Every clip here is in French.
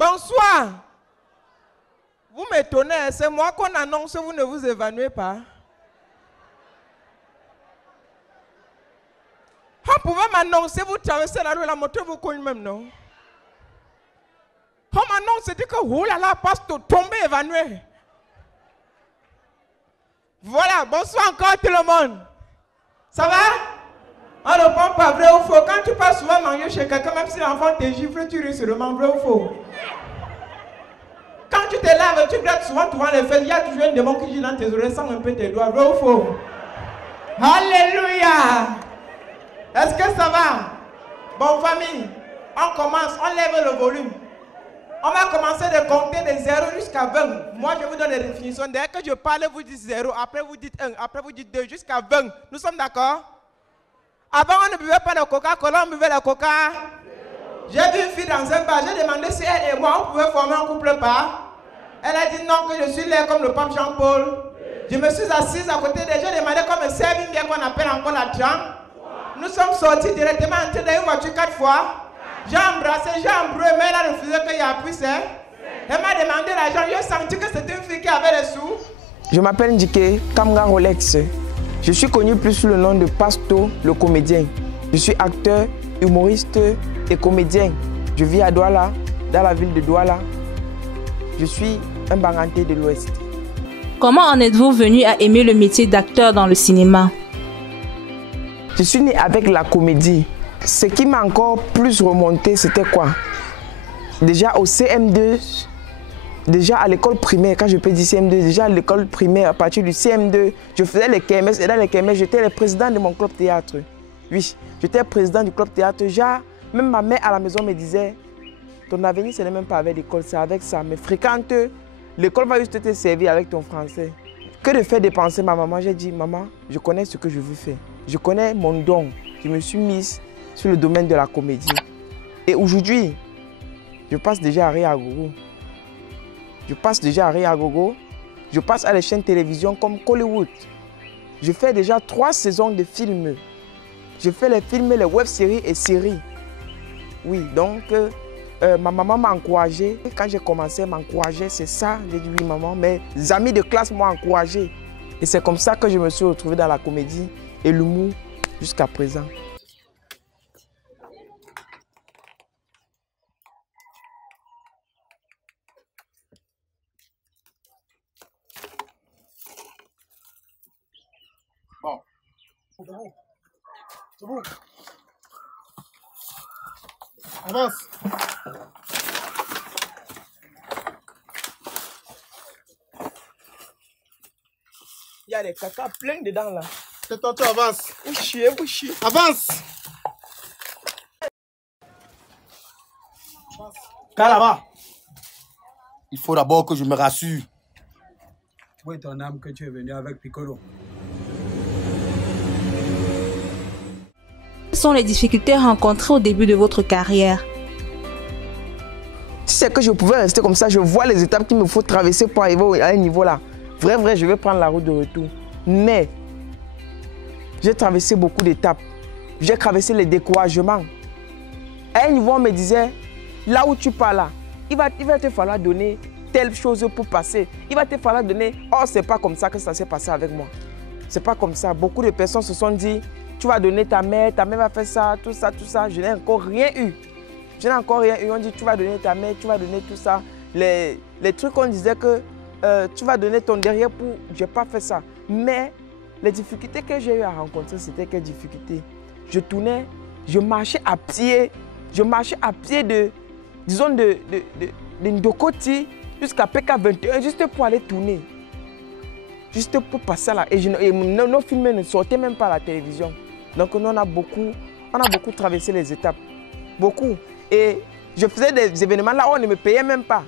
Bonsoir. Vous m'étonnez, c'est moi qu'on annonce, vous ne vous évanouissez pas. On pouvait m'annoncer, vous traversez la rue, la moto vous cogne même, non? On m'annonce, c'est que, oh là là, pasteur, tombé, évanoui. Voilà, bonsoir encore tout le monde. Ça va? On ne prend pas vrai ou faux. Quand tu passes souvent manger chez quelqu'un, même si l'enfant te gifle, tu ris seulement vrai ou faux. Quand tu te laves, tu grattes souvent les fesses, il y a toujours un démon qui gît dans tes oreilles, sans un peu tes doigts, vrai ou faux? Alléluia! Est-ce que ça va? Bon, famille, on commence, on lève le volume. On va commencer de compter de 0 jusqu'à 20. Moi, je vous donne les définitions. Dès que je parle, vous dites 0, après vous dites 1, après vous dites 2, jusqu'à 20. Nous sommes d'accord? Avant, on ne buvait pas de Coca-Cola, on buvait la Coca. J'ai vu une fille dans un bar, j'ai demandé si elle et moi, on pouvait former un couple pas. Elle a dit non, que je suis laid comme le pape Jean-Paul. Je me suis assise à côté d'elle, j'ai demandé qu'on me serve une bière qu'on appelle encore la trempe. Nous sommes sortis directement entrés dans une voiture 4 fois. J'ai embrassé, j'ai embrouillé, mais elle a refusé qu'il y a plus. Elle m'a demandé l'argent, j'ai senti que c'était une fille qui avait les sous. Je m'appelle Ndike Kamga Rolex. Je suis connu plus sous le nom de Pasto, le comédien. Je suis acteur, humoriste et comédien. Je vis à Douala, dans la ville de Douala. Je suis un Banganté de l'Ouest. Comment en êtes-vous venu à aimer le métier d'acteur dans le cinéma? Je suis né avec la comédie. Ce qui m'a encore plus remonté, c'était quoi? Déjà au CM2, déjà à l'école primaire, quand je peux dire CM2, déjà à l'école primaire, à partir du CM2, je faisais les KMS et dans les KMS, j'étais le président de mon club théâtre. Oui, j'étais président du club théâtre. Même ma mère à la maison me disait, ton avenir, ce n'est même pas avec l'école, c'est avec ça. Mais fréquente, l'école va juste te servir avec ton français. Que de faire dépenser ma maman, j'ai dit, maman, je connais ce que je veux faire. Je connais mon don. Je me suis mise sur le domaine de la comédie. Et aujourd'hui, je passe déjà à Riagogo. Je passe déjà à Riagogo. Je passe à les chaînes de télévision comme Hollywood. Je fais déjà 3 saisons de films. Je fais les films, les web-séries et séries. Oui, donc ma maman m'a encouragé. Quand j'ai commencé à m'encourager, c'est ça. J'ai dit oui maman, mes amis de classe m'ont encouragé. Et c'est comme ça que je me suis retrouvé dans la comédie et l'humour jusqu'à présent. Bon. C'est bon. C'est bon. Avance. Il y a des caca plein dedans là. C'est toi, tu avances. Vous chiez, vous chiez. Avance. Car là-bas. Il faut d'abord que je me rassure. Où est ton âme que tu es venu avec Piccolo? Quelles sont les difficultés rencontrées au début de votre carrière? Si c'est que je pouvais rester comme ça, je vois les étapes qu'il me faut traverser pour arriver à un niveau là. Vrai, je vais prendre la route de retour. Mais j'ai traversé beaucoup d'étapes. J'ai traversé les découragements. À un niveau, on me disait, là où tu pars là, il va te falloir donner telle chose pour passer. Il va te falloir donner, oh, c'est pas comme ça que ça s'est passé avec moi. C'est pas comme ça. Beaucoup de personnes se sont dit, tu vas donner ta mère va faire ça, tout ça, tout ça. Je n'ai encore rien eu. Je n'ai encore rien eu. On dit, tu vas donner ta mère, tu vas donner tout ça. Les trucs qu'on disait que tu vas donner ton derrière pour... Je n'ai pas fait ça. Mais les difficultés que j'ai eu à rencontrer, c'était quelles difficultés? Je tournais, je marchais à pied. Je marchais à pied de, disons, de Ndokoti jusqu'à PK21, juste pour aller tourner. Juste pour passer là. Et nos films ne sortaient même pas à la télévision. Donc on a beaucoup traversé les étapes. Beaucoup. Et je faisais des événements là où on ne me payait même pas.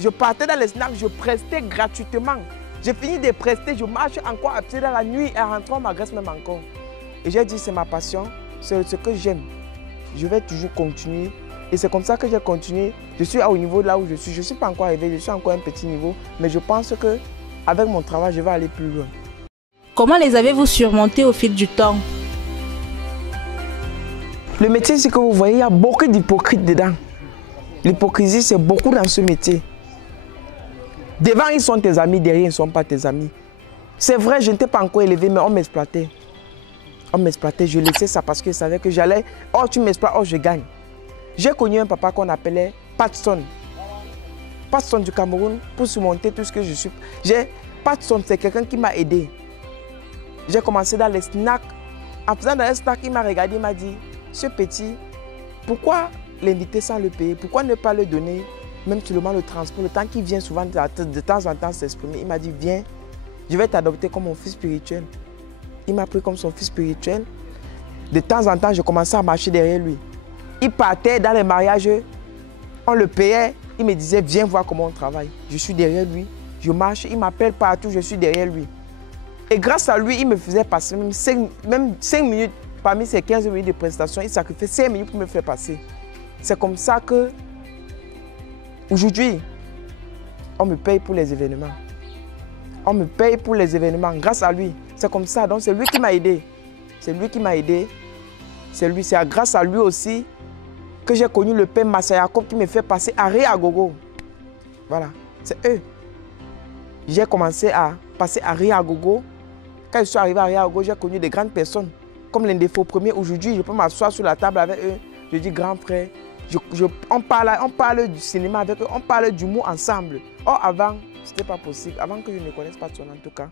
Je partais dans les snacks, je prestais gratuitement. J'ai fini de prester, je marche encore à pied dans la nuit et en rentrant, on m'agresse même encore. Et j'ai dit, c'est ma passion, c'est ce que j'aime. Je vais toujours continuer. Et c'est comme ça que j'ai continué. Je suis au niveau là où je suis. Je ne suis pas encore arrivé, je suis encore à un petit niveau. Mais je pense qu'avec mon travail, je vais aller plus loin. Comment les avez-vous surmontés au fil du temps? Le métier, c'est que vous voyez, il y a beaucoup d'hypocrites dedans. L'hypocrisie, c'est beaucoup dans ce métier. Devant, ils sont tes amis, derrière, ils ne sont pas tes amis. C'est vrai, je n'étais pas encore élevé, mais on m'exploitait. On m'exploitait, je laissais ça parce que je savais que j'allais, oh tu m'exploites, oh je gagne. J'ai connu un papa qu'on appelait Patson. Patson du Cameroun, pour surmonter tout ce que je suis. Patson, c'est quelqu'un qui m'a aidé. J'ai commencé dans les snacks. En faisant dans les snacks, il m'a regardé, il m'a dit, ce petit, pourquoi l'inviter sans le payer? Pourquoi ne pas le donner, même seulement le transport, le temps qu'il vient souvent de temps en temps s'exprimer? Il m'a dit, viens, je vais t'adopter comme mon fils spirituel. Il m'a pris comme son fils spirituel. De temps en temps, je commençais à marcher derrière lui. Il partait dans les mariages, on le payait. Il me disait, viens voir comment on travaille. Je suis derrière lui, je marche, il m'appelle partout, je suis derrière lui. Et grâce à lui, il me faisait passer même 5 minutes parmi ces 15 minutes de prestation. Il sacrifiait 5 minutes pour me faire passer. C'est comme ça que, aujourd'hui, on me paye pour les événements. On me paye pour les événements grâce à lui. C'est comme ça, donc c'est lui qui m'a aidé. C'est lui qui m'a aidé. C'est grâce à lui aussi que j'ai connu le père Massayakob qui me fait passer à Riagogo. Voilà, c'est eux. J'ai commencé à passer à Riagogo. Quand je suis arrivé à Riagogo, j'ai connu des grandes personnes. Comme l'un des faux premiers, aujourd'hui, je peux m'asseoir sur la table avec eux. Je dis, grand frère, on parle du cinéma avec eux, on parle d'humour ensemble. Or, avant, ce n'était pas possible. Avant que je ne connaisse pas son en tout cas.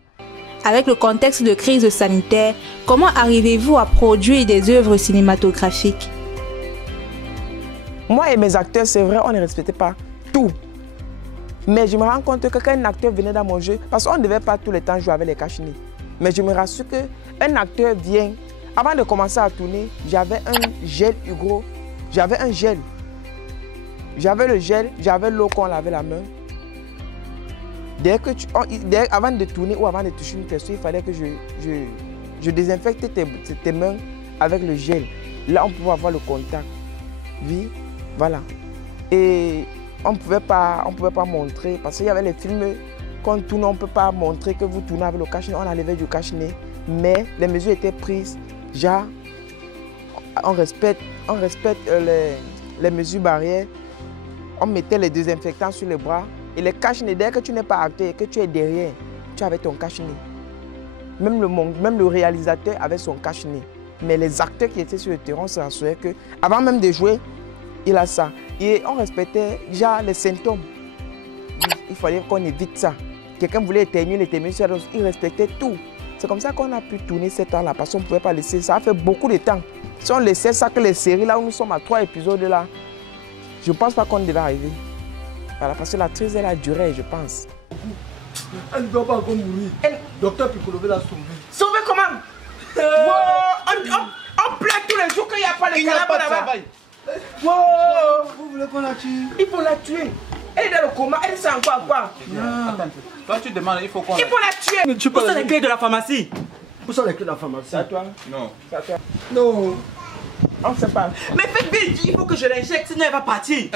Avec le contexte de crise sanitaire, comment arrivez-vous à produire des œuvres cinématographiques? Moi et mes acteurs, c'est vrai, on ne respectait pas tout. Mais je me rends compte que quand un acteur venait dans mon jeu, parce qu'on ne devait pas tout le temps jouer avec les cachinés. Mais je me rassure qu'un acteur vient, avant de commencer à tourner, j'avais un gel Hugo, j'avais un gel. J'avais le gel, j'avais l'eau qu'on lavait la main. Avant de tourner ou avant de toucher une personne, il fallait que je désinfecte tes mains avec le gel. Là, on pouvait avoir le contact. Oui, voilà. Et on ne pouvait pas montrer, parce qu'il y avait les films qu'on tourne, on ne peut pas montrer que vous tournez avec le cache-nez, on enlevait du cache-nez. Mais les mesures étaient prises. Déjà, on respecte les mesures barrières. On mettait les désinfectants sur les bras. Et les cache-nez, dès que tu n'es pas acteur et que tu es derrière, tu avais ton cache-nez. Même le réalisateur avait son cache-nez. Mais les acteurs qui étaient sur le terrain se rassuraient qu'avant même de jouer, il a ça. Et on respectait déjà les symptômes. Il fallait qu'on évite ça. Quelqu'un voulait éternuer, il respectait tout. C'est comme ça qu'on a pu tourner ce temps-là, parce qu'on ne pouvait pas laisser. Ça a fait beaucoup de temps. Si on laissait ça, que les séries, là où nous sommes à 3 épisodes, là, je ne pense pas qu'on devait arriver. Voilà, parce que la crise, elle a duré, je pense. Elle ne doit pas encore mourir. Docteur Piccolo l'a sauvé. Sauvé comment? On plaint tous les jours qu'il n'y a pas de travail. Vous voulez qu'on la tue? Il faut la tuer. Elle est dans le coma, elle sait encore quoi? Attends, toi tu demandes, il faut qu'on Il faut la tuer. Où sont les clés de la pharmacie? Où sont les clés de la pharmacie? C'est à toi? Non. C'est à toi. Non. On ne sait pas. Mais faites vite, il faut que je l'injecte, sinon elle va partir.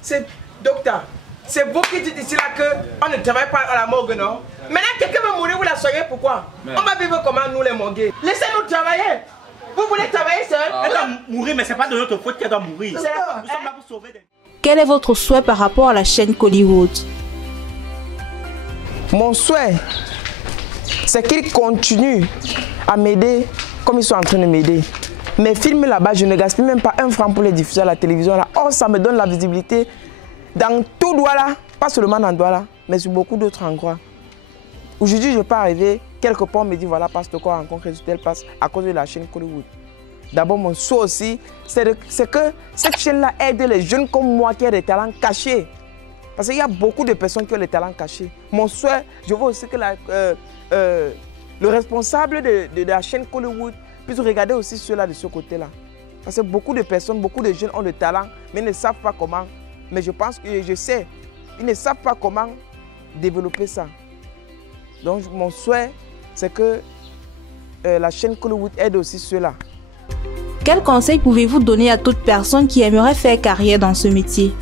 C'est docteur. C'est vous qui dites ici là qu'on ne travaille pas à la morgue, non? Maintenant, quelqu'un va mourir, vous la soignez, pourquoi? On va vivre comment nous les morgués? Laissez-nous travailler. Vous voulez travailler seul? Elle doit mourir, mais c'est pas de notre faute qu'elle doit mourir. Nous sommes là pour sauver des... Quel est votre souhait par rapport à la chaîne Kollywood? Mon souhait, c'est qu'ils continuent à m'aider comme ils sont en train de m'aider. Mes films là-bas, je ne gaspille même pas un franc pour les diffuser à la télévision. Là. Oh, ça me donne la visibilité dans tout Douala, pas seulement dans Douala, mais sur beaucoup d'autres endroits. Aujourd'hui, je peux arriver, quelque part, on me dit, voilà, passe de quoi rencontre tel passe à cause de la chaîne Kollywood. D'abord, mon souhait aussi, c'est que cette chaîne-là aide les jeunes comme moi qui ont des talents cachés. Parce qu'il y a beaucoup de personnes qui ont des talents cachés. Mon souhait, je veux aussi que le responsable de la chaîne Kollywood puisse regarder aussi cela de ce côté-là. Parce que beaucoup de personnes, beaucoup de jeunes ont le talent, mais ne savent pas comment. Mais je pense que je sais, ils ne savent pas comment développer ça. Donc mon souhait, c'est que la chaîne Kollywood aide aussi cela. Quel conseil pouvez-vous donner à toute personne qui aimerait faire carrière dans ce métier?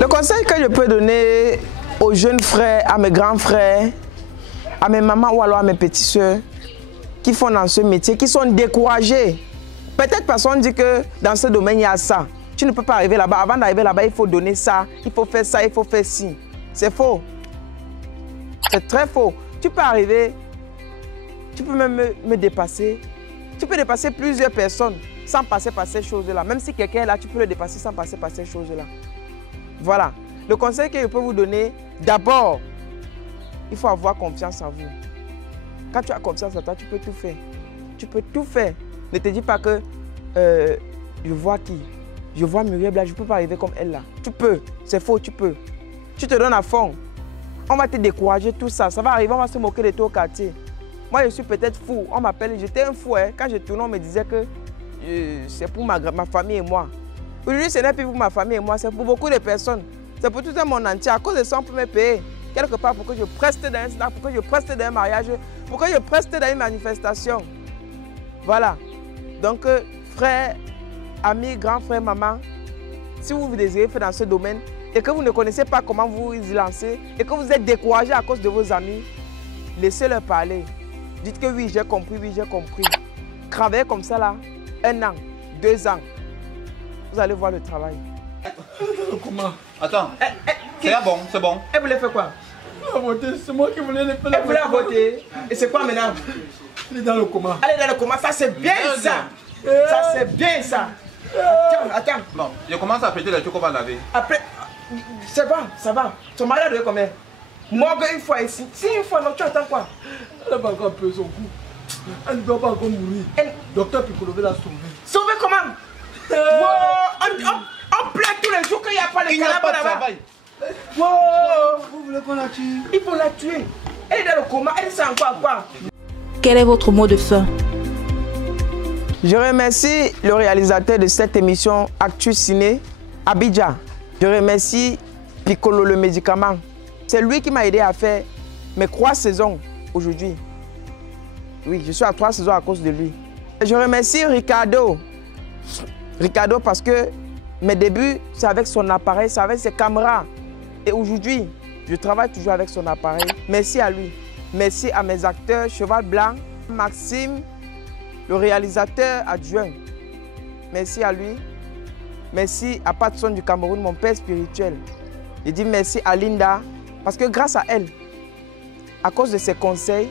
Le conseil que je peux donner aux jeunes frères, à mes grands frères, à mes mamans ou alors à mes petites soeurs qui font dans ce métier, qui sont découragés. Peut-être parce qu'on dit que dans ce domaine, il y a ça. Tu ne peux pas arriver là-bas. Avant d'arriver là-bas, il faut donner ça, il faut faire ça, il faut faire ci. C'est faux. C'est très faux. Tu peux arriver, tu peux même me dépasser. Tu peux dépasser plusieurs personnes sans passer par ces choses-là. Même si quelqu'un est là, tu peux le dépasser sans passer par ces choses-là. Voilà. Le conseil que je peux vous donner, d'abord, il faut avoir confiance en vous. Quand tu as confiance en toi, tu peux tout faire. Tu peux tout faire. Ne te dis pas que je vois qui? Je vois Muriel là, je ne peux pas arriver comme elle là. Tu peux, c'est faux, tu peux. Tu te donnes à fond. On va te décourager, tout ça. Ça va arriver, on va se moquer de toi au quartier. Moi, je suis peut-être fou. On m'appelle, j'étais un fou. Hein. Quand je tournais, on me disait que c'est pour ma famille et moi. Aujourd'hui, ce n'est plus pour ma famille et moi, c'est pour beaucoup de personnes. C'est pour tout un monde entier. À cause de ça, on peut me payer. Quelque part pour que je preste dans un snack, pour que je preste dans un mariage, pour que je preste dans une manifestation. Voilà. Donc, frères, amis, grands frères, maman, si vous désirez faire dans ce domaine et que vous ne connaissez pas comment vous y lancer et que vous êtes découragé à cause de vos amis, laissez-leur parler. Dites que oui, j'ai compris, oui, j'ai compris. Travaillez comme ça là, 1 an, 2 ans. Vous allez voir le travail. Comment? Attends. C'est bon, c'est bon. Elle voulait faire quoi? C'est moi qui voulais le faire. Elle voulait voter. Et c'est quoi maintenant? Elle est dans le coma. Elle est dans le coma, ça c'est bien ça. Ça c'est bien ça. Attends. Bon, je commence à péter les trucs qu'on va laver. Après, c'est bon, ça va. Ton mari a donné combien? Morgue une fois ici. Si une fois, non, tu attends quoi? Elle n'a pas encore payé son coup. Elle ne doit pas encore mourir. Docteur Piccolo l'a sauvée. Sauver comment? On plaît tous les jours qu'il n'y a pas les cadavres là-bas. Vous voulez qu'on la tue? Il faut la tuer. Elle est dans le coma, elle sait encore quoi? Quel est votre mot de fin? Je remercie le réalisateur de cette émission Actu Ciné, Abidjan. Je remercie Piccolo le médicament. C'est lui qui m'a aidé à faire mes 3 saisons aujourd'hui. Oui, je suis à 3 saisons à cause de lui. Je remercie Ricardo. Ricardo parce que mes débuts, c'est avec son appareil, c'est avec ses caméras. Et aujourd'hui, je travaille toujours avec son appareil. Merci à lui. Merci à mes acteurs, Cheval Blanc, Maxime, le réalisateur adjoint. Merci à lui. Merci à Patson du Cameroun, mon père spirituel. Je dis merci à Linda, parce que grâce à elle, à cause de ses conseils,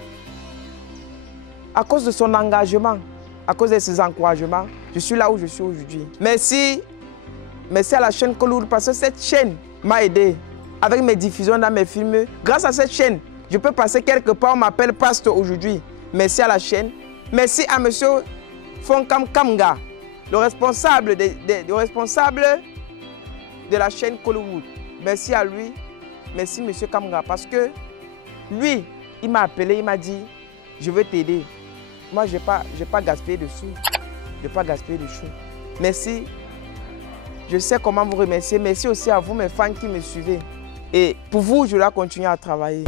à cause de son engagement, à cause de ses encouragements, je suis là où je suis aujourd'hui. Merci. Merci à la chaîne Kolour, parce que cette chaîne m'a aidé avec mes diffusions dans mes films. Grâce à cette chaîne, je peux passer quelque part, on m'appelle pasteur aujourd'hui. Merci à la chaîne. Merci à M. Fonkam Kamga, le responsable de la chaîne Kollywood. Merci à lui. Merci M. Kamga parce que lui, il m'a appelé, il m'a dit, je veux t'aider. Moi, je n'ai pas gaspillé de sous. Je n'ai pas gaspillé de sous. Merci. Je sais comment vous remercier. Merci aussi à vous, mes fans qui me suivez. Et pour vous, je dois continuer à travailler.